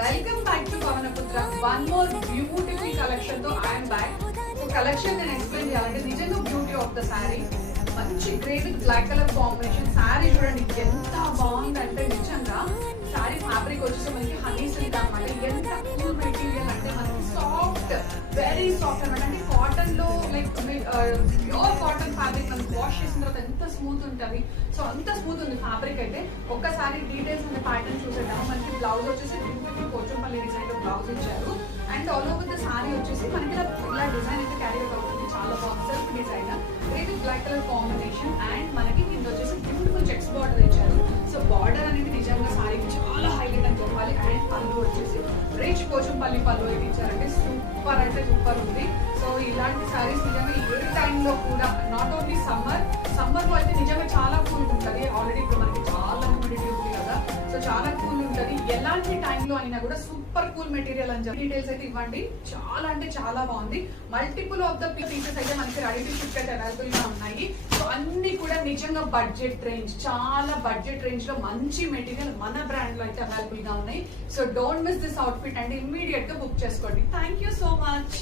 Welcome back to Pavanaputra. One more beautiful collection తో I'm back. So collection నేను explain చేయాలంటే నిజంగా బ్యూటీ ఆఫ్ ద శారీ. మంచి grey with black colour combination. Sari చూడండి ఎంత బాగుందంటే నిజంగా శారీ ఫ్యాబ్రిక్ వచ్చేసి మనకి హనీ సిల్క్ అన్నమాట. ఎంత కూల్ మెటీరియల్ అంటే మనకి సాఫ్ట్, వెరీ సాఫ్ట్ అనమాట. అంటే కాటన్ లో లైక్ ప్యూర్ కాటన్ ఫ్యాబ్రిక్ మనం వాష్ చేసిన తర్వాత ఎంత స్మూత్ ఉంటుంది. సో అంత స్మూత్ ఉంది ఫ్యాబ్రిక్ అయితే. ఒక్కసారి డీటెయిల్స్ ఉన్న ప్యాటర్న్ చూసేద్దాము. మనకి బ్లౌజ్ వచ్చేసి బ్యూటిఫుల్ పోచంపల్లి డిజైన్ లో బ్లౌజ్ ఇచ్చారు. And all over the sari వచ్చేసి మనకి ఇలా డిజైన్ అయితే క్యారీ అవుతుంది. చాలా బాగుంది self design, grey with black colour combination. And మనకి కింద వచ్చేసి బ్యూటిఫుల్ చెక్స్ బార్డర్ ఇచ్చారు. సో బార్డర్ అనేది నిజంగా శారీకి చాలా హైలైట్ అని చెప్పాలి. అండ్ పళ్ళు వచ్చేసి రిచ్ పోచంపల్లి పళ్ళు అయితే ఇచ్చారంటే సూపర్ అంటే సూపర్ ఉంది. సో ఇలాంటి శారీస్ నిజంగా ఏ టైంలో కూడా, నాట్ ఓన్లీ సమ్మర్ లో అయితే నిజంగా చాలా కూల్ ఉంటుంది. ఆల్రెడీ ఇప్పుడు మనకి చాలా హ్యూమిడిటీ ఉంది కదా, సో చాలా కూల్ ఉంటుంది. ఎలాంటి టైంలో అయినా కూడా సూపర్ కూల్ మెటీరియల్ అని చెప్పి డీటెయిల్స్ అయితే ఇవ్వండి. చాలా అంటే చాలా బాగుంది. మల్టిపుల్ ఆఫ్ ద పీసెస్ అయితే మనకి రెడీ టు షిప్ అయితే అవైలబుల్ గా ఉన్నాయి. సో అన్ని కూడా నిజంగా బడ్జెట్ రేంజ్, చాలా బడ్జెట్ రేంజ్ లో మంచి మెటీరియల్ మన బ్రాండ్ లో అయితే అవైలబుల్ గా ఉన్నాయి. So don't miss this outfit and immediate గా బుక్ చేసుకోండి. Thank you so much.